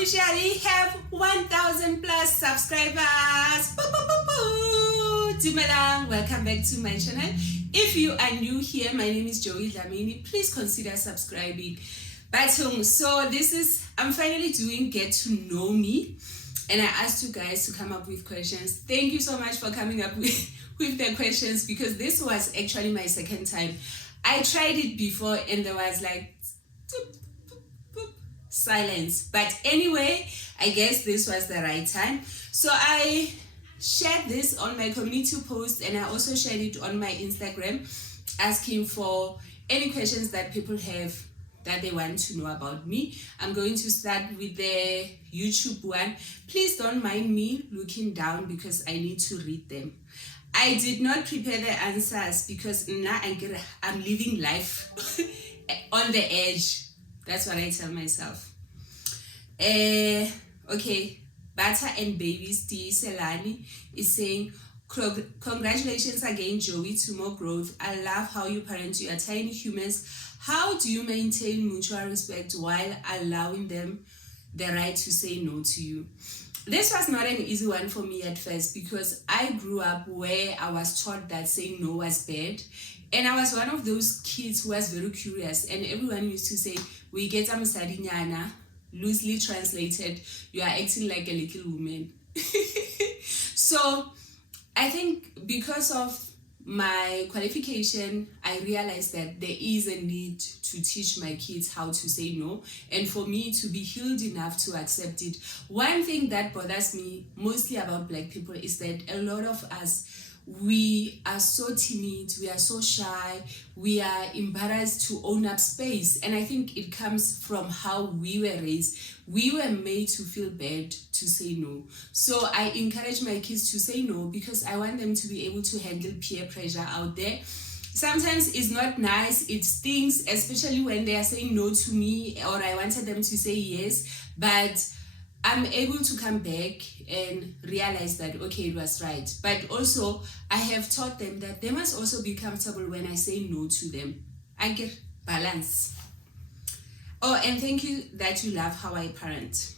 officially have 1,000 plus subscribers. Dumelang, welcome back to my channel. If you are new here, my name is Joey Dlamini. Please consider subscribing. So I'm finally doing Get to Know Me, and I asked you guys to come up with questions. Thank you so much for coming up with the questions, because this was actually my second time. I tried it before and there was like silence, but anyway, I guess this was the right time. So I shared this on my community post, and I also shared it on my Instagram, asking for any questions that people have that they want to know about me. I'm going to start with the YouTube one. Please don't mind me looking down because I need to read them. I did not prepare the answers because now I'm living life on the edge. That's what I tell myself. Okay, Butter and Babies D. Selani is saying, congratulations again, Joey, to more growth. I love how you parent your tiny humans. How do you maintain mutual respect while allowing them the right to say no to you? This was not an easy one for me at first, because I grew up where I was taught that saying no was bad. And I was one of those kids who was very curious, and everyone used to say, we get Sadinyana, loosely translated, you are acting like a little woman. So I think because of my qualification, I realized that there is a need to teach my kids how to say no, and for me to be healed enough to accept it. One thing that bothers me mostly about Black people is that a lot of us, we are so timid, we are so shy, we are embarrassed to own up space. And I think it comes from how we were raised. We were made to feel bad to say no. So I encourage my kids to say no because I want them to be able to handle peer pressure out there. Sometimes it's not nice, it stings, especially when they are saying no to me or I wanted them to say yes, but I'm able to come back and realize that, okay, it was right. But also, I have taught them that they must also be comfortable when I say no to them. I get balance. Oh, and thank you that you love how I parent.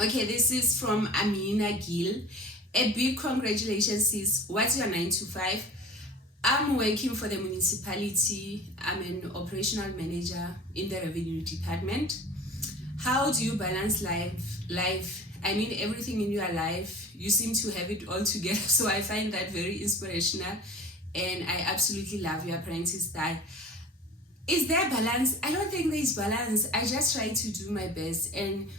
Okay, this is from Amina Gill. A big congratulations, sis. What's your 9 to 5? I'm working for the municipality. I'm an operational manager in the revenue department. How do you balance life? I mean, everything in your life, you seem to have it all together. So I find that very inspirational, and I absolutely love your parenting style. Is there balance? I don't think there is balance. I just try to do my best, and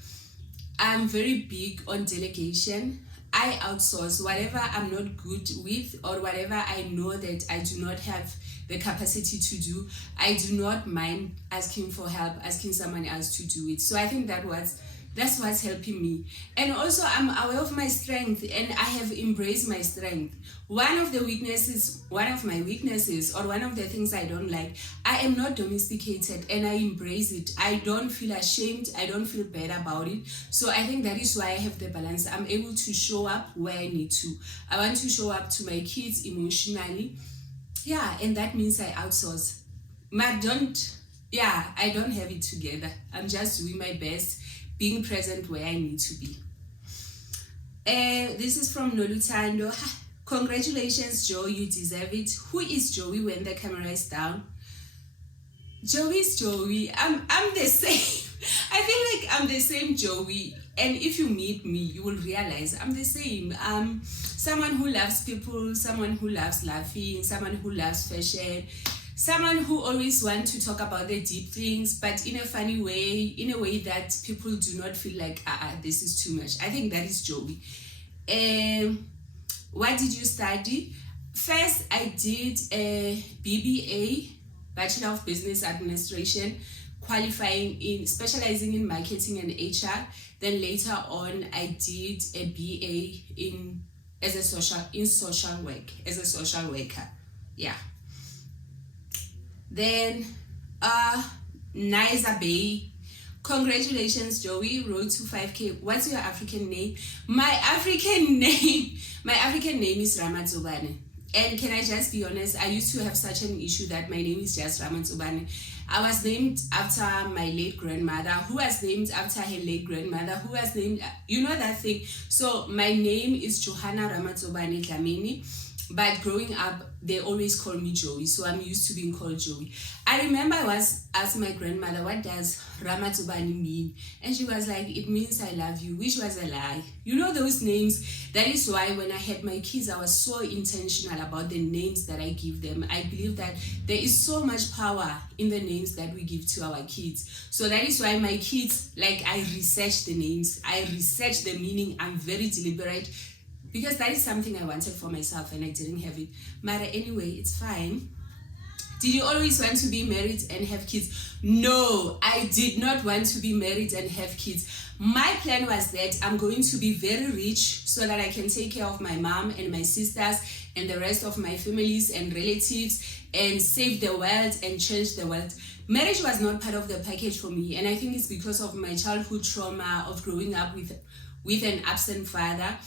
I'm very big on delegation. I outsource whatever I'm not good with, or whatever I know that I do not have the capacity to do. I do not mind asking for help, asking someone else to do it. So I think that's what's helping me. And also I'm aware of my strength, and I have embraced my strength. One of my weaknesses, or one of the things I don't like, I am not domesticated, and I embrace it. I don't feel ashamed. I don't feel bad about it. So I think that is why I have the balance. I'm able to show up where I need to. I want to show up to my kids emotionally. Yeah, and that means I outsource. I don't have it together. I'm just doing my best, being present where I need to be. This is from Nolutando. Congratulations, Joe, you deserve it. Who is Joey when the camera is down? Joey's Joey. I'm the same. I feel like I'm the same Joey. And if you meet me, you will realize I'm the same. Someone who loves people, someone who loves laughing, someone who loves fashion, someone who always wants to talk about the deep things, but in a funny way, in a way that people do not feel like, this is too much. I think that is Joey. What did you study? First, I did a BBA, Bachelor of Business Administration, specializing in marketing and HR. Then later on, I did a BA in social work, as a social worker. Yeah. Then Niza Bay. Congratulations, Joey, road to 5K. What's your African name? My African name is Ramadzobane. And can I just be honest, I used to have such an issue that my name is just Ramatsubane. I was named after my late grandmother, who was named after her late grandmother, who was named, you know that thing. So my name is Johanna Ramatsubane Dlamini, but growing up, they always call me Joey, so I'm used to being called Joey. I remember I was asked my grandmother, what does Ramatsubane mean? And she was like, it means I love you, which was a lie. You know those names? That is why when I had my kids, I was so intentional about the names that I give them. I believe that there is so much power in the names that we give to our kids. So that is why my kids, like, I research the names, I research the meaning, I'm very deliberate, because that is something I wanted for myself and I didn't have it. But anyway, it's fine. Did you always want to be married and have kids? No, I did not want to be married and have kids. My plan was that I'm going to be very rich so that I can take care of my mom and my sisters and the rest of my families and relatives and save the world and change the world. Marriage was not part of the package for me, and I think it's because of my childhood trauma of growing up with an absent father.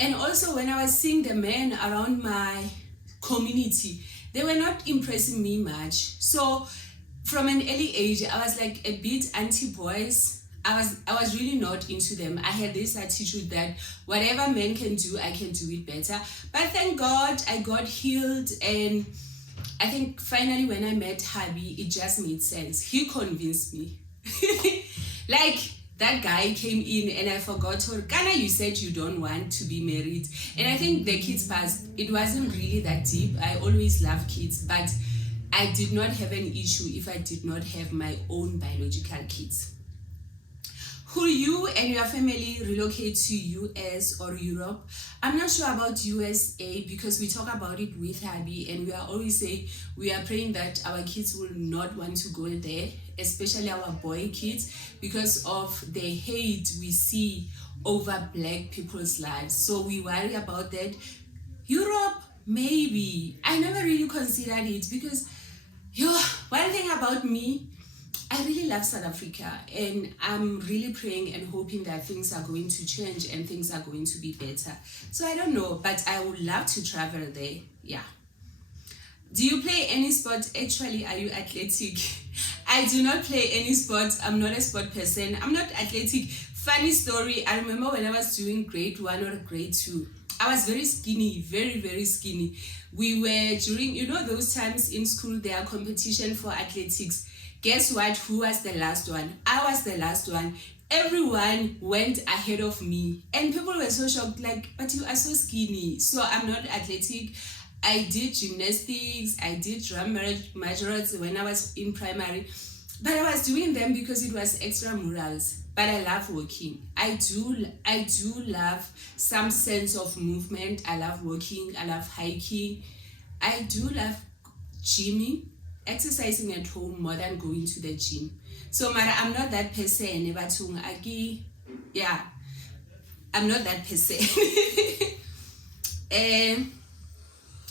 And also when I was seeing the men around my community, they were not impressing me much. So from an early age, I was like a bit anti-boys. I was really not into them. I had this attitude that whatever men can do, I can do it better. But thank God I got healed, and I think finally when I met Habi, it just made sense. He convinced me. Like, that guy came in and I forgot her. Kana, you said you don't want to be married. And I think the kids past, it wasn't really that deep. I always love kids, but I did not have an issue if I did not have my own biological kids. Will you and your family relocate to US or Europe? I'm not sure about USA because we talk about it with Habi, and we are always saying we are praying that our kids will not want to go there, especially our boy kids, because of the hate we see over Black people's lives. So we worry about that. Europe, maybe. I never really considered it because one thing about me, I really love South Africa, and I'm really praying and hoping that things are going to change and things are going to be better. So I don't know, but I would love to travel there. Yeah. Do you play any sport? Actually, are you athletic? I do not play any sport. I'm not a sport person. I'm not athletic. Funny story, I remember when I was doing grade 1 or grade 2, I was very skinny, very, very skinny. We were during, those times in school, there are competition for athletics. Guess what? Who was the last one? I was the last one. Everyone went ahead of me. And people were so shocked, like, but you are so skinny. So I'm not athletic. I did gymnastics. I did drum majorats when I was in primary. But I was doing them because it was extramurals. But I love walking. I do love some sense of movement. I love walking. I love hiking. I do love gymming. Exercising at home more than going to the gym. So Mara, I'm not that person. Yeah, I'm not that person.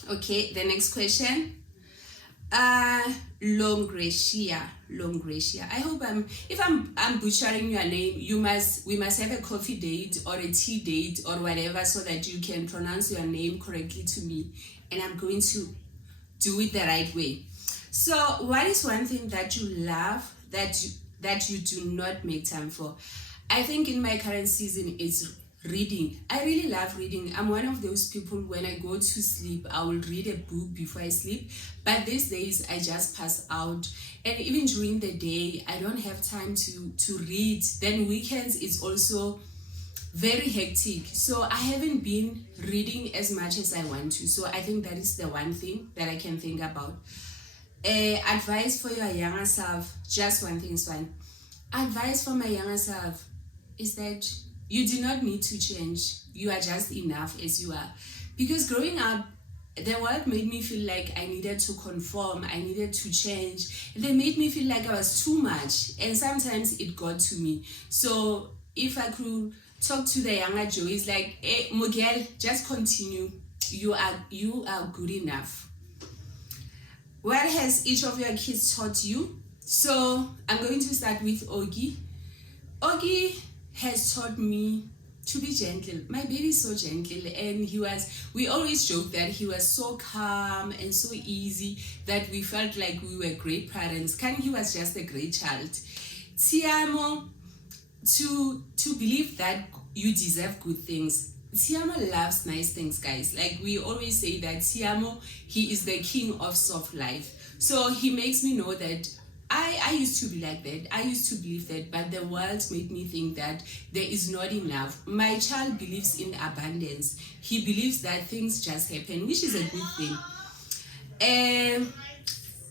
Okay, the next question. Longresia. I hope if I'm butchering your name, we must have a coffee date or a tea date or whatever so that you can pronounce your name correctly to me, and I'm going to do it the right way. So what is one thing that you love that you do not make time for? I think in my current season it's reading. I really love reading. I'm one of those people, when I go to sleep, I will read a book before I sleep. But these days I just pass out. And even during the day, I don't have time to read. Then weekends is also very hectic. So I haven't been reading as much as I want to. So I think that is the one thing that I can think about. Advice for your younger self, just one thing is fine. Advice for my younger self is that you do not need to change. You are just enough as you are. Because growing up, the world made me feel like I needed to conform, I needed to change. They made me feel like I was too much, and sometimes it got to me. So if I could talk to the younger Joe, it's like, hey, Miguel, just continue. You are good enough. What has each of your kids taught you? So I'm going to start with Ogi. Ogi has taught me to be gentle. My baby is so gentle, and we always joke that he was so calm and so easy that we felt like we were great parents. He was just a great child. Tiamo, to believe that you deserve good things. Tiamo loves nice things, guys. Like we always say that Tiamo, he is the king of soft life. So he makes me know that I used to be like that. I used to believe that, but the world made me think that there is not enough. My child believes in abundance. He believes that things just happen, which is a good thing.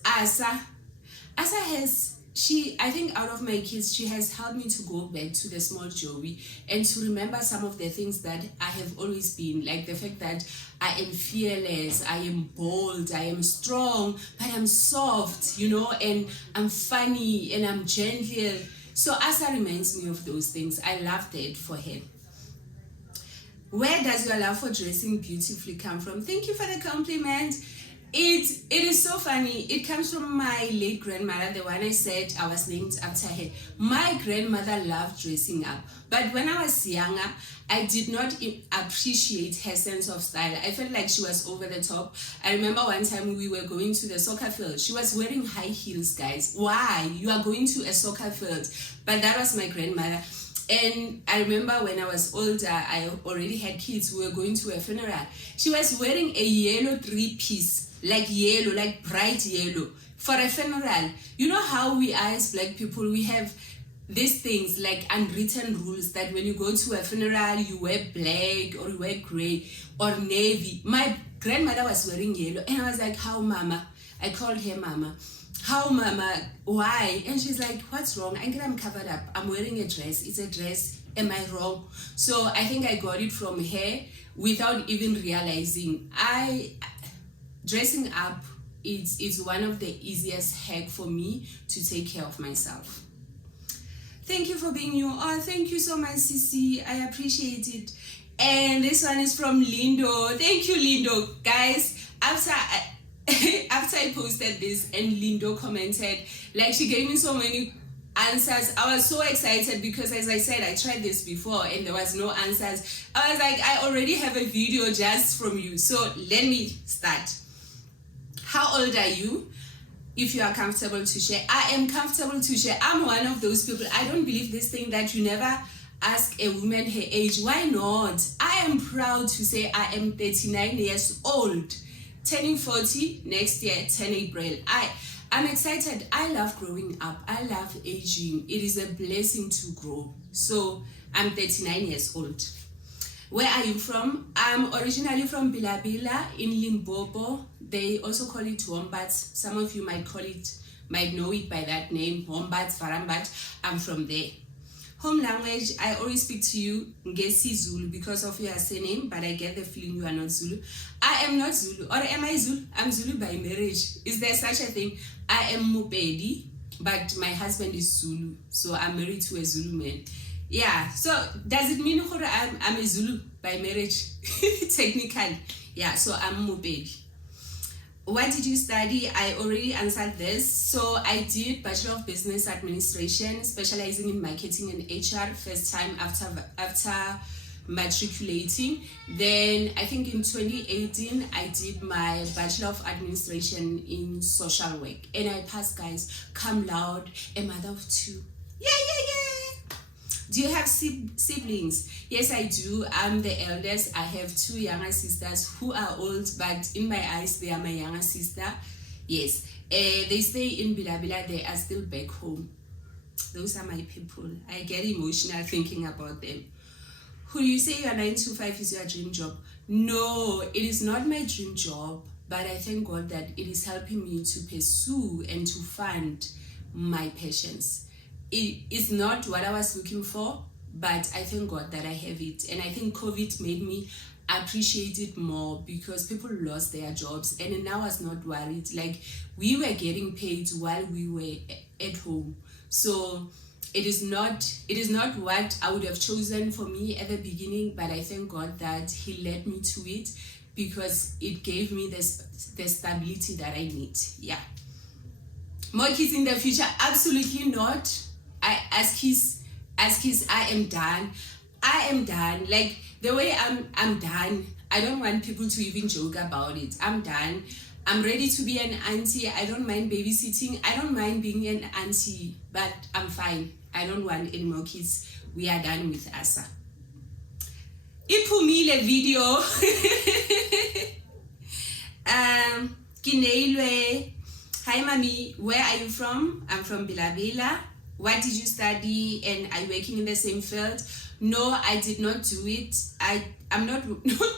Asa has, I think out of my kids, she has helped me to go back to the small Joey and to remember some of the things that I have always been, like the fact that I am fearless, I am bold, I am strong, but I'm soft, and I'm funny and I'm gentle. So Asa reminds me of those things. I love that for her. Where does your love for dressing beautifully come from? Thank you for the compliment. It is so funny. It comes from my late grandmother, the one I said I was named after her. My grandmother loved dressing up, but when I was younger, I did not appreciate her sense of style. I felt like she was over the top. I remember one time we were going to the soccer field. She was wearing high heels, guys. Why? You are going to a soccer field. But that was my grandmother. And I remember when I was older, I already had kids, we were going to a funeral. She was wearing a yellow three-piece, like yellow, like bright yellow, for a funeral. You know how we are as Black people, we have these things like unwritten rules that when you go to a funeral, you wear black or you wear gray or navy. My grandmother was wearing yellow, and I was like, how, Mama? I called her Mama. How, Mama? Why? And she's like, what's wrong? I'm covered up. I'm wearing a dress. It's a dress. Am I wrong? So I think I got it from her without even realizing. Dressing up is one of the easiest hack for me to take care of myself. Thank you for being you. Oh, thank you so much, Sisi. I appreciate it. And this one is from Lindo. Thank you, Lindo. Guys, after I posted this and Lindo commented, like she gave me so many answers. I was so excited because, as I said, I tried this before and there was no answers. I was like, I already have a video just from you. So let me start. How old are you? If you are comfortable to share. I am comfortable to share. I'm one of those people. I don't believe this thing that you never ask a woman her age. Why not? I am proud to say I am 39 years old. Turning 40 next year, 10 April. I'm excited. I love growing up. I love aging. It is a blessing to grow. So I'm 39 years old. Where are you from? I'm originally from Bilabila in Limpopo. They also call it Wombat. Some of you might know it by that name, Wombat, Varambat. I'm from there. Home language, I always speak to you Ngesi Zulu because of your surname, but I get the feeling you are not Zulu. I am not Zulu. Or am I Zulu? I'm Zulu by marriage. Is there such a thing? I am Mopedi, but my husband is Zulu. So I'm married to a Zulu man. Yeah, so does it mean I'm a Zulu by marriage? Technically. Yeah, so I'm Mopedi. What did you study? I already answered this. So I did Bachelor of Business Administration, specializing in marketing and HR, first time after matriculating. Then I think in 2018, I did my Bachelor of Administration in social work. And I passed, guys. Come loud, a mother of two. Yeah. Do you have siblings? Yes, I do. I'm the eldest. I have two younger sisters who are old, but in my eyes, they are my younger sister. Yes. They stay in Bilabila. They are still back home. Those are my people. I get emotional thinking about them. Who you say your 9 to 5 is your dream job? No, it is not my dream job, but I thank God that it is helping me to pursue and to fund my passions. It is not what I was looking for, but I thank God that I have it. And I think COVID made me appreciate it more because people lost their jobs and now I was not worried. Like we were getting paid while we were at home. So it is not what I would have chosen for me at the beginning, but I thank God that He led me to it because it gave me the stability that I need. Yeah. More kids in the future? Absolutely not. As kids, I am done. I am done. Like the way I'm done. I don't want people to even joke about it. I'm done. I'm ready to be an auntie. I don't mind babysitting. I don't mind being an auntie, but I'm fine. I don't want any more kids. We are done with Asa. Iphumile video. Kineilwe. Hi Mami, where are you from? I'm from Bilabila. What did you study and are you working in the same field? No, I did not do it. I'm not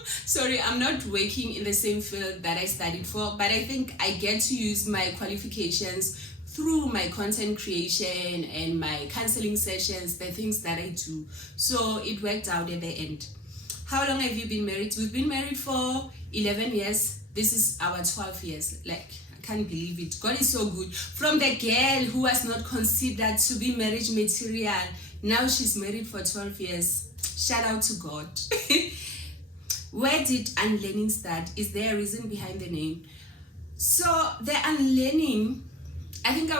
sorry, I'm not working in the same field that I studied for, but I think I get to use my qualifications through my content creation and my counseling sessions, the things that I do. So it worked out at the end. How long have you been married? We've been married for 11 years. This is our 12 years. Like, I can't believe it. God is so good. From the girl who was not considered to be marriage material, now she's married for 12 years. Shout out to God. Where did unlearning start? Is there a reason behind the name? So the unlearning, I think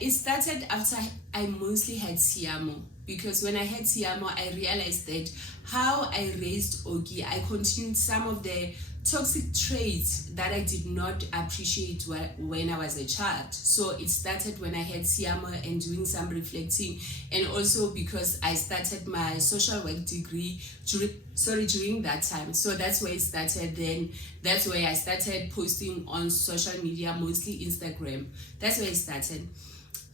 it started after I mostly had Siamo, because when I had Siamo, I realized that how I raised Ogi, I continued some of the toxic traits that I did not appreciate when I was a child. So it started when I had Siamo and doing some reflecting, and also because I started my social work degree during that time. So that's where it started. Then that's where I started posting on social media, mostly Instagram. That's where it started.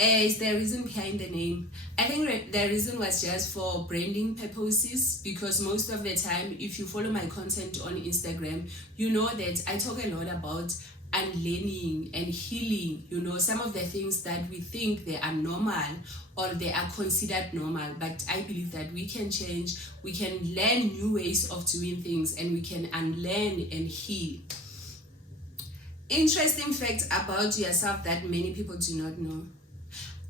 Is there a reason behind the name? I think the reason was just for branding purposes, because most of the time, if you follow my content on Instagram, you know that I talk a lot about unlearning and healing, some of the things that we think they are normal or they are considered normal, but I believe that we can change, we can learn new ways of doing things, and we can unlearn and heal. Interesting fact about yourself that many people do not know.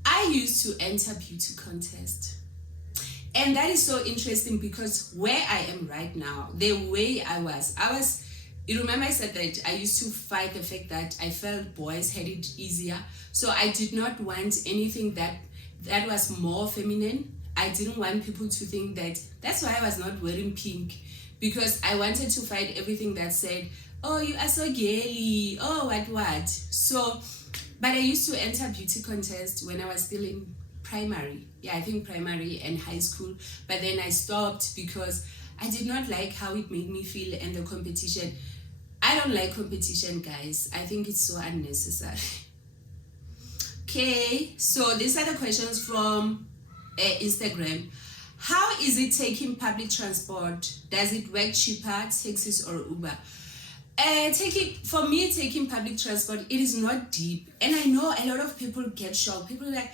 I used to enter beauty contest, and that is so interesting because where I am right now, the way I was, you remember I said that I used to fight the fact that I felt boys had it easier. So I did not want anything that was more feminine. I didn't want people to think that's why I was not wearing pink, because I wanted to fight everything that said, oh, you are so girly, oh, what. So but I used to enter beauty contest when I was still in primary. Yeah, I think primary and high school. But then I stopped because I did not like how it made me feel, and the competition. I don't like competition, guys. I think it's so unnecessary. Okay, so these are the questions from Instagram. How is it taking public transport? Does it work cheaper, taxis or Uber? For me, taking public transport, it is not deep. And I know a lot of people get shocked. People are like,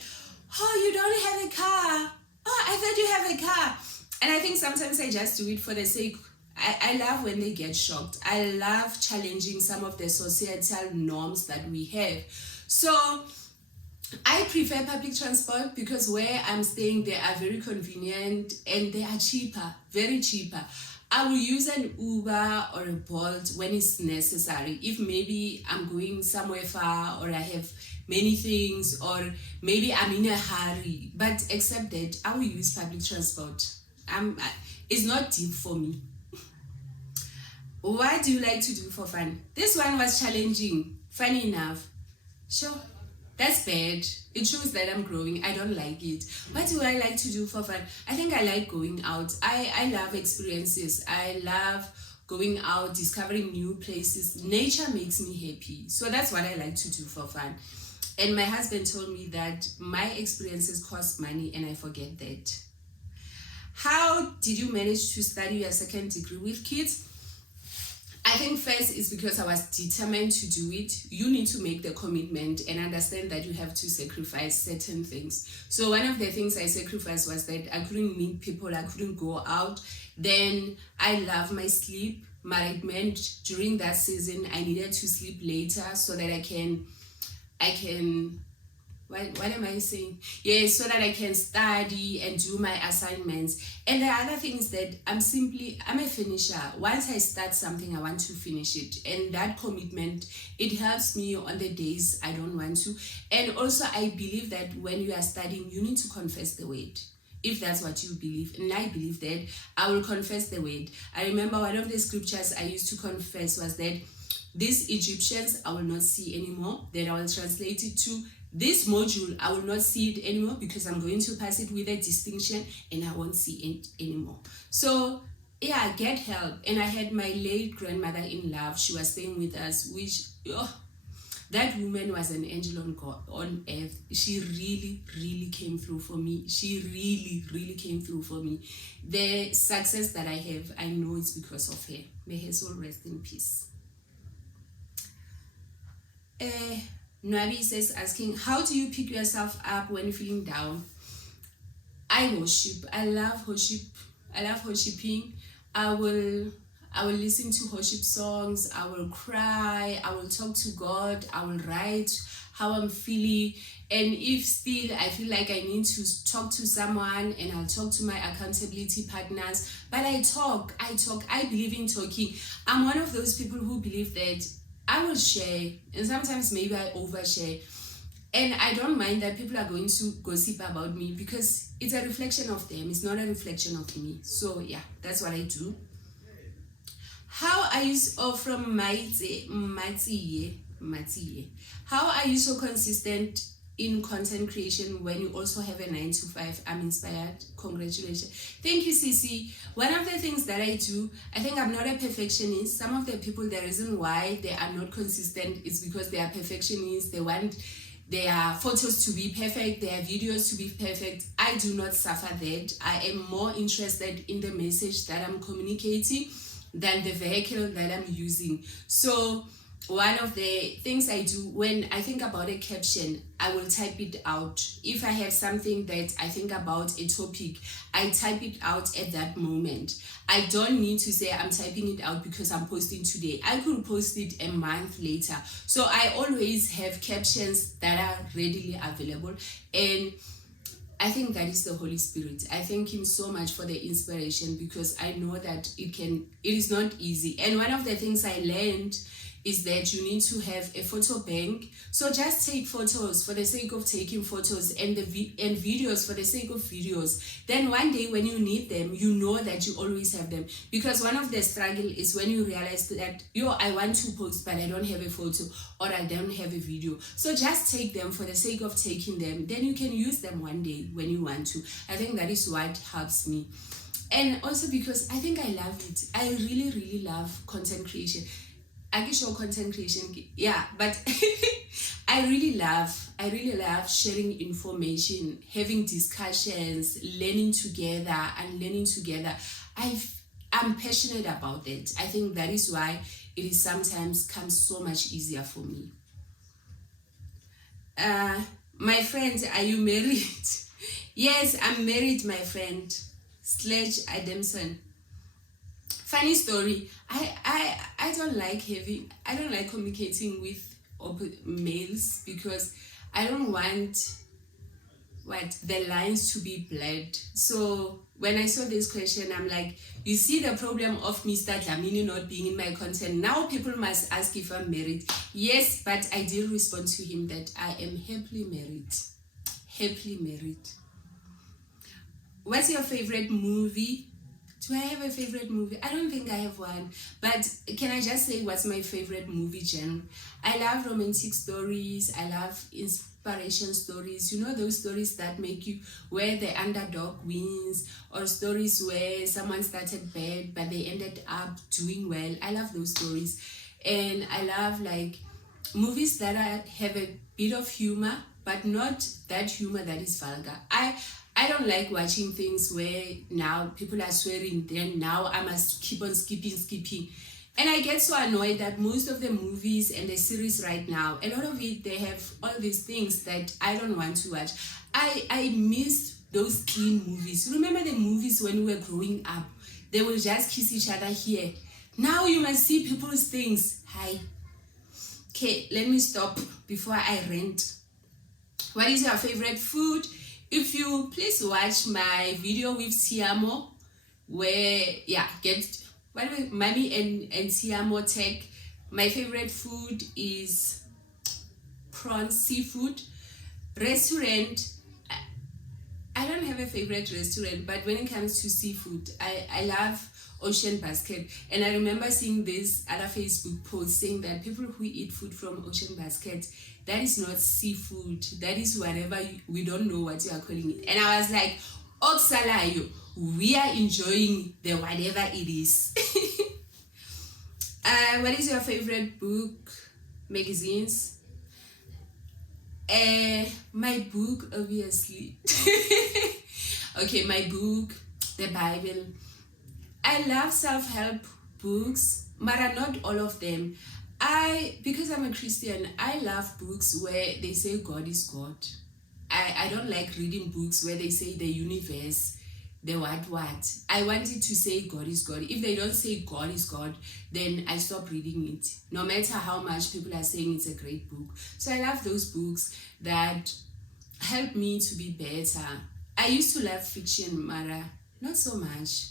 oh, you don't have a car. Oh, I thought you have a car. And I think sometimes I just do it for the sake. I love when they get shocked. I love challenging some of the societal norms that we have. So I prefer public transport because where I'm staying, they are very convenient and they are cheaper, very cheaper. I will use an Uber or a Bolt when it's necessary. If maybe I'm going somewhere far or I have many things or maybe I'm in a hurry. But except that, I will use public transport. It's not deep for me. What do you like to do for fun? This one was challenging. Funny enough. Sure. That's bad. It shows that I'm growing. I don't like it. What do I like to do for fun? I think I like going out. I love experiences. I love going out, discovering new places. Nature makes me happy. So that's what I like to do for fun. And my husband told me that my experiences cost money, and I forget that. How did you manage to study your second degree with kids? I think first is because I was determined to do it. You need to make the commitment and understand that you have to sacrifice certain things. So one of the things I sacrificed was that I couldn't meet people, I couldn't go out. Then I love my sleep, but it meant during that season I needed to sleep later so that I can what am I saying? Yeah, so that I can study and do my assignments. And the other thing is that I'm a finisher. Once I start something, I want to finish it. And that commitment, it helps me on the days I don't want to. And also, I believe that when you are studying, you need to confess the weight. if that's what you believe. And I believe that I will confess the word. I remember one of the scriptures I used to confess was that these Egyptians I will not see anymore. Then I will translate it to this module I will not see it anymore because I'm going to pass it with a distinction and I won't see it anymore. So yeah, get help. And I had my late grandmother in love. She was staying with us, which that woman was an angel on God, on earth. She really came through for me. She really came through for me. The success that I have, I know it's because of her. May her soul rest in peace. Nabi says, asking, how do you pick yourself up when feeling down? I worship. I love worship. I love worshiping. I will listen to worship songs. I will cry. I will talk to God. I will write how I'm feeling. And if still I feel like I need to talk to someone, and I'll talk to my accountability partners. But I talk. I believe in talking. I'm one of those people who believe that I will share, and sometimes maybe I overshare. And I don't mind that people are going to gossip about me because it's a reflection of them. It's not a reflection of me. So yeah, that's what I do. How are you, from Matiye. How are you so consistent in content creation when you also have a 9-to-5? I'm inspired. Congratulations. Thank you, Cece. One of the things that I do, I think I'm not a perfectionist. Some of the people, the reason why they are not consistent is because they are perfectionists. They want their photos to be perfect, their videos to be perfect. I do not suffer that. I am more interested in the message that I'm communicating than the vehicle that I'm using. So one of the things I do when I think about a caption, I will type it out. If I have something that I think about a topic, I type it out at that moment. I don't need to say I'm typing it out because I'm posting today. I could post it a month later. So I always have captions that are readily available. And I think that is the Holy Spirit. I thank him so much for the inspiration because I know that it is not easy. And one of the things I learned is that you need to have a photo bank. So just take photos for the sake of taking photos, and and videos for the sake of videos. Then one day when you need them, you know that you always have them. Because one of the struggle is when you realize that, I want to post, but I don't have a photo or I don't have a video. So just take them for the sake of taking them. Then you can use them one day when you want to. I think that is what helps me. And also because I think I love it. I really love content creation. I can show content creation, yeah, but I really love sharing information, having discussions, learning together. I'm passionate about it. I think that is why it is sometimes comes so much easier for me. My friend, are you married? Yes, I'm married, my friend. / Adamson. Funny story. I don't like communicating with males because I don't want the lines to be blurred. So when I saw this question, I'm like, you see the problem of Mr. Dlamini not being in my content. Now people must ask if I'm married. Yes, but I did respond to him that I am happily married. Happily married. What's your favorite movie? Do I have a favorite movie? I don't think I have one. But can I just say what's my favorite movie genre? I love romantic stories. I love inspiration stories. You know, those stories that make you, where the underdog wins, or stories where someone started bad but they ended up doing well. I love those stories. And I love movies that have a bit of humor, but not that humor that is vulgar. I don't like watching things where now people are swearing, then now I must keep on skipping. And I get so annoyed that most of the movies and the series right now, a lot of it, they have all these things that I don't want to watch. I miss those clean movies. Remember the movies when we were growing up? They will just kiss each other here. Now you must see people's things. Hi. Okay, let me stop before I rant. What is your favorite food? If you please watch my video with Tiamo, where Mommy and Tiamo Tech. My favorite food is prawn seafood restaurant. I don't have a favorite restaurant, but when it comes to seafood, I love Ocean Basket. And I remember seeing this other Facebook post saying that people who eat food from Ocean Basket, that is not seafood. That is whatever we don't know what you are calling it. And I was like, Oksalayo, we are enjoying the whatever it is. What is your favorite book, magazines? My book, obviously. Okay, my book, the Bible. I love self-help books, but not all of them. Because I'm a Christian, I love books where they say God is God. I don't like reading books where they say the universe, the what. I want it to say God is God. If they don't say God is God, then I stop reading it. No matter how much people are saying it's a great book. So I love those books that help me to be better. I used to love fiction, Mara. Not so much.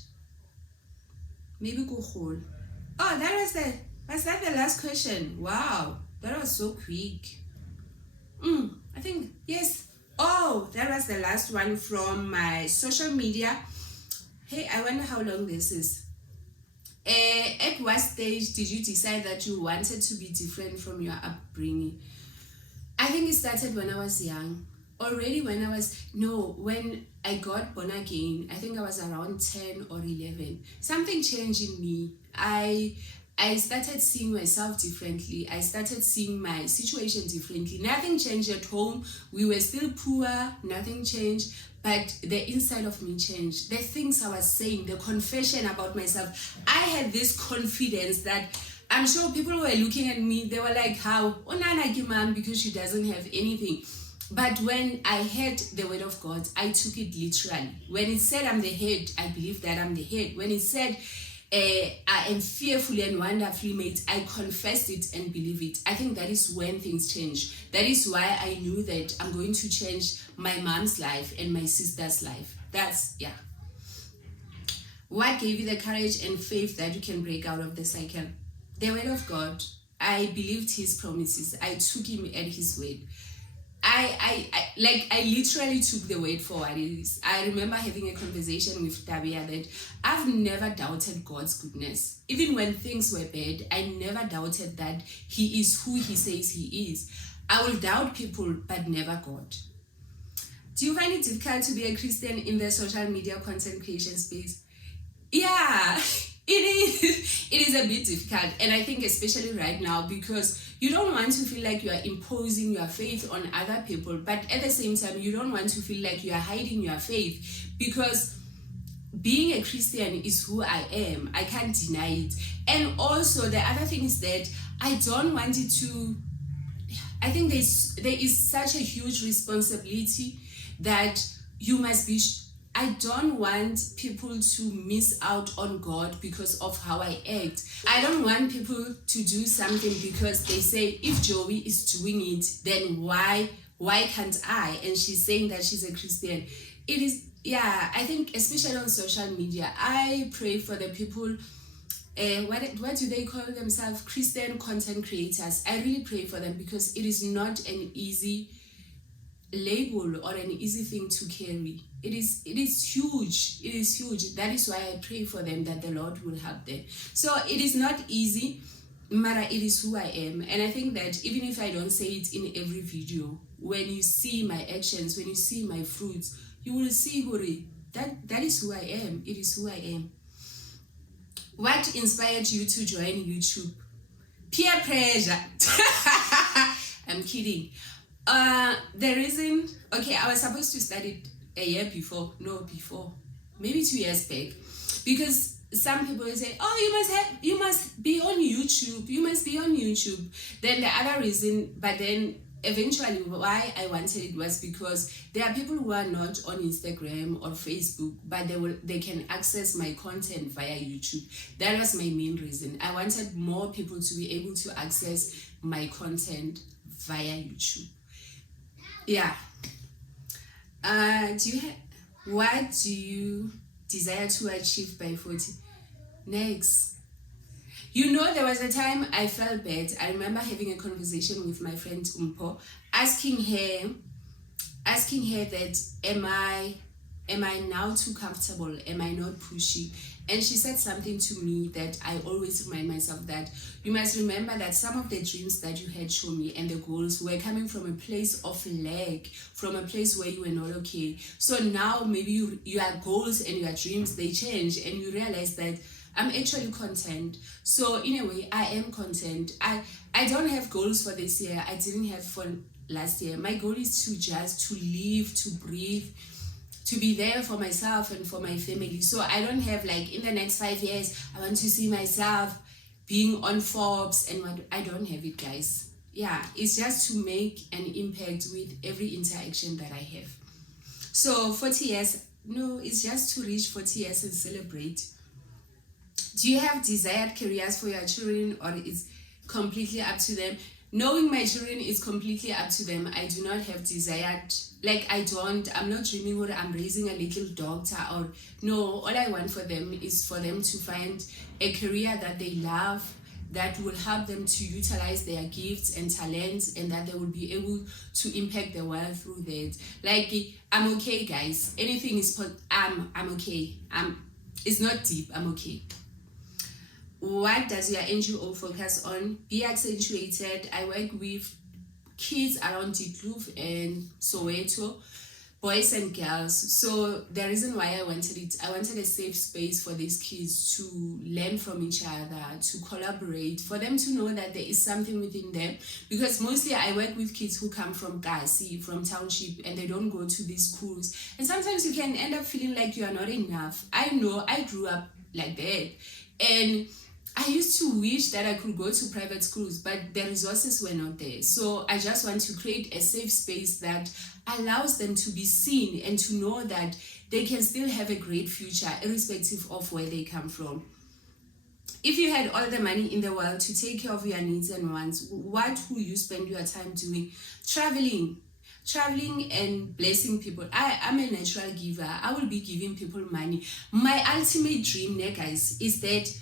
Maybe go hold. Oh, was that the last question? Wow, that was so quick. I think, yes. Oh, that was the last one from my social media. Hey, I wonder how long this is. At what stage did you decide that you wanted to be different from your upbringing? I think it started when I was young. Already when I got born again, I think I was around 10 or 11. Something changed in me. I started seeing myself differently. I started seeing my situation differently. Nothing changed at home. We were still poor. Nothing changed. But the inside of me changed. The things I was saying, the confession about myself. I had this confidence that I'm sure people were looking at me. They were like, how? Oh, Nana Giman, because she doesn't have anything. But when I heard the word of God, I took it literally. When it said I'm the head, I believe that I'm the head. When it said I am fearfully and wonderfully made, I confessed it and believe it. I think that is when things change. That is why I knew that I'm going to change my mom's life and my sister's life. What gave you the courage and faith that you can break out of the cycle? The word of God. I believed his promises. I took him at his word. I literally took the word for what it is. I remember having a conversation with Tabia that I've never doubted God's goodness. Even when things were bad, I never doubted that he is who he says he is. I will doubt people, but never God. Do you find it difficult to be a Christian in the social media content creation space? Yeah, it is a bit difficult, and I think especially right now, because you don't want to feel like you are imposing your faith on other people, but at the same time you don't want to feel like you are hiding your faith, because being a Christian is who I am. I can't deny it. And also the other thing is that I don't want it to, I think there is such a huge responsibility that you must be, I don't want people to miss out on God because of how I act. I don't want people to do something because they say, if Joey is doing it, then why can't I? And she's saying that she's a Christian. It is, I think especially on social media, I pray for the people, what do they call themselves? Christian content creators. I really pray for them, because it is not an easy label or an easy thing to carry. It is huge. It is huge. That is why I pray for them, that the Lord will help them. So it is not easy, but it is who I am. And I think that even if I don't say it in every video, when you see my actions, when you see my fruits, you will see, Huri, that is who I am. It is who I am. What inspired you to join YouTube? Peer pressure. I'm kidding. The reason, I was supposed to start it a year before, maybe 2 years back, because some people say, oh, you must be on YouTube, Then the other reason, but then eventually why I wanted it was because there are people who are not on Instagram or Facebook, but they can access my content via YouTube. That was my main reason. I wanted more people to be able to access my content via YouTube. What do you desire to achieve by 40? Next. There was a time I felt bad. I remember having a conversation with my friend Umpo, asking her that, am I Am I now too comfortable? Am I not pushy? And she said something to me that I always remind myself, that you must remember that some of the dreams that you had shown me and the goals were coming from a place of lack, from a place where you were not okay. So now maybe your goals and your dreams, they change, and you realize that I'm actually content. So in a way, I am content. I don't have goals for this year. I didn't have for last year. My goal is to just to live, to breathe, to be there for myself and for my family. So I don't have like, in the next 5 years, I want to see myself being on Forbes and what. I don't have it, guys. Yeah, it's just to make an impact with every interaction that I have. So 40 years, no, it's just to reach 40 years and celebrate. Do you have desired careers for your children, or is completely up to them? Knowing my children is completely up to them. I do not have desired, like I'm not dreaming what I'm raising a little doctor, or no, all I want for them is for them to find a career that they love, that will help them to utilize their gifts and talents, and that they will be able to impact the world through that. Like, I'm okay, guys. Anything is, I'm okay. It's not deep, I'm okay. What does your NGO focus on? Be accentuated. I work with kids around Dikloof and Soweto, boys and girls. So the reason why I wanted a safe space for these kids to learn from each other, to collaborate, for them to know that there is something within them. Because mostly I work with kids who come from Kasi, from township, and they don't go to these schools. And sometimes you can end up feeling like you are not enough. I know, I grew up like that. And I used to wish that I could go to private schools, but the resources were not there. So I just want to create a safe space that allows them to be seen and to know that they can still have a great future, irrespective of where they come from. If you had all the money in the world to take care of your needs and wants, what would you spend your time doing? Traveling and blessing people. I'm a natural giver. I will be giving people money. My ultimate dream, guys, is that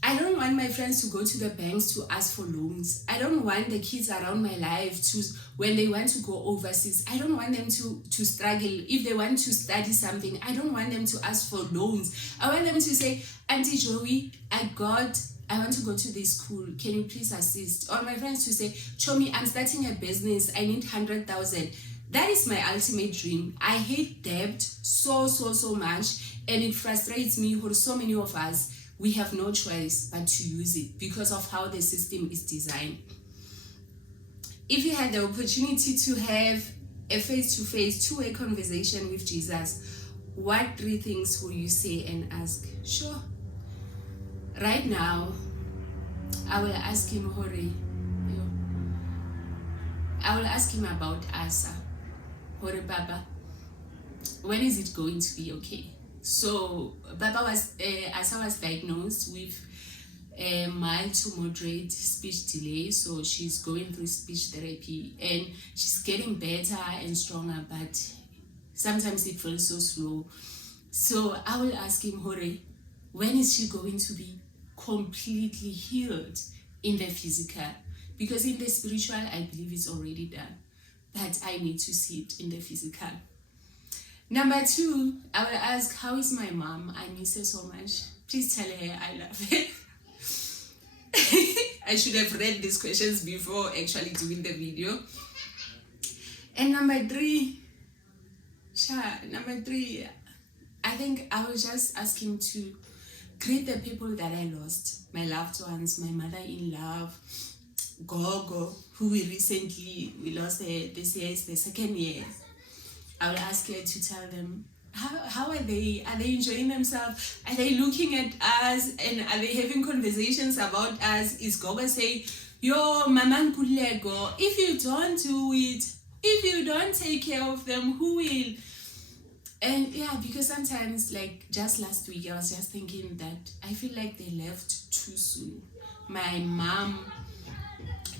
I don't want my friends to go to the banks to ask for loans. I don't want the kids around my life to, when they want to go overseas, I don't want them to struggle. If they want to study something, I don't want them to ask for loans. I want them to say, Auntie Joey, I want to go to this school. Can you please assist? Or my friends to say, Chomi, I'm starting a business. I need 100,000. That is my ultimate dream. I hate debt so much, and it frustrates me for so many of us. We have no choice but to use it because of how the system is designed. If you had the opportunity to have a face-to-face, two-way conversation with Jesus, what 3 things will you say and ask? Sure. Right now, I will ask him, I will ask him about Asa. Hore Baba, when is it going to be okay? So Asa was diagnosed with a mild to moderate speech delay. So she's going through speech therapy and she's getting better and stronger, but sometimes it feels so slow. So I will ask him, Hore, when is she going to be completely healed in the physical? Because in the spiritual, I believe it's already done, but I need to see it in the physical. Number 2, I will ask, how is my mom? I miss her so much. Please tell her I love her. I should have read these questions before actually doing the video. And number 3, I think I will just ask him to greet the people that I lost, my loved ones, my mother-in-law, Gogo, who we lost her this year, is the 2nd year. I will ask her to tell them, how are they? Are they enjoying themselves? Are they looking at us and are they having conversations about us? Is Gogo saying, yo, Mama Nkulego, if you don't do it, if you don't take care of them, who will? And yeah, because sometimes, like just last week, I was just thinking that I feel like they left too soon. My mom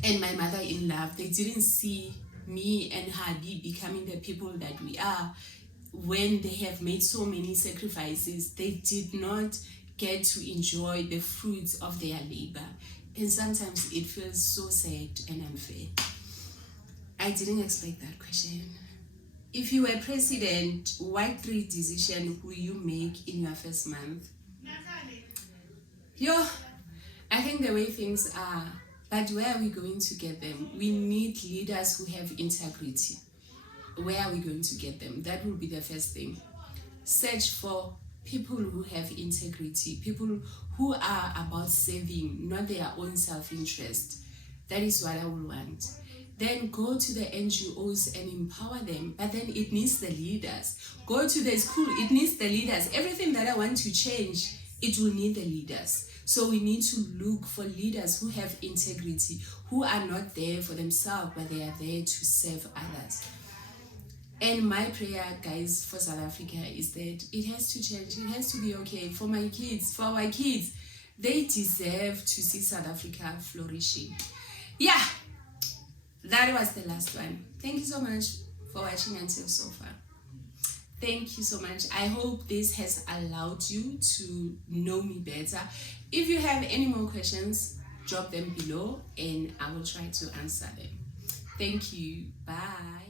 and my mother-in-law, they didn't see me and Hadi becoming the people that we are when they have made so many sacrifices. They did not get to enjoy the fruits of their labor. And sometimes it feels so sad and unfair. I didn't expect that question. If you were president, what 3 decisions will you make in your first month? Yo, I think the way things are, but where are we going to get them? We need leaders who have integrity. Where are we going to get them? That will be the first thing. Search for people who have integrity, people who are about saving, not their own self-interest. That is what I will want. Then go to the NGOs and empower them, but then it needs the leaders. Go to the school, it needs the leaders. Everything that I want to change, it will need the leaders. So we need to look for leaders who have integrity, who are not there for themselves, but they are there to serve others. And my prayer, guys, for South Africa is that it has to change. It has to be okay for my kids, for our kids. They deserve to see South Africa flourishing. Yeah, that was the last one. Thank you so much for watching until so far. Thank you so much. I hope this has allowed you to know me better. If you have any more questions, drop them below and I will try to answer them. Thank you. Bye.